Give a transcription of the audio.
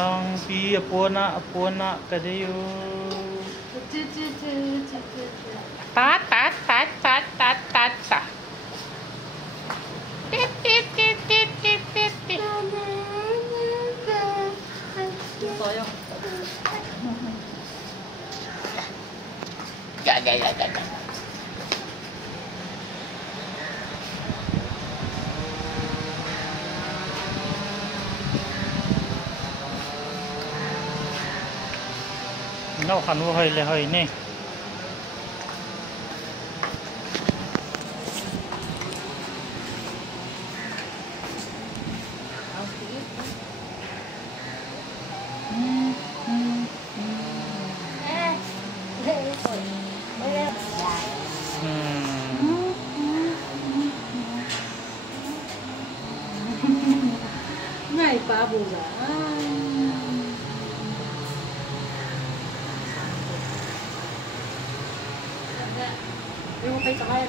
sang pi apona kadayo. Tat tat tat tat tat tat ta. Tit tit tit tit tit tit tit. Tayo. Ya. Nó khăn vô hơi là hơi nè. Ngày ba bù ra. Yung kay sakay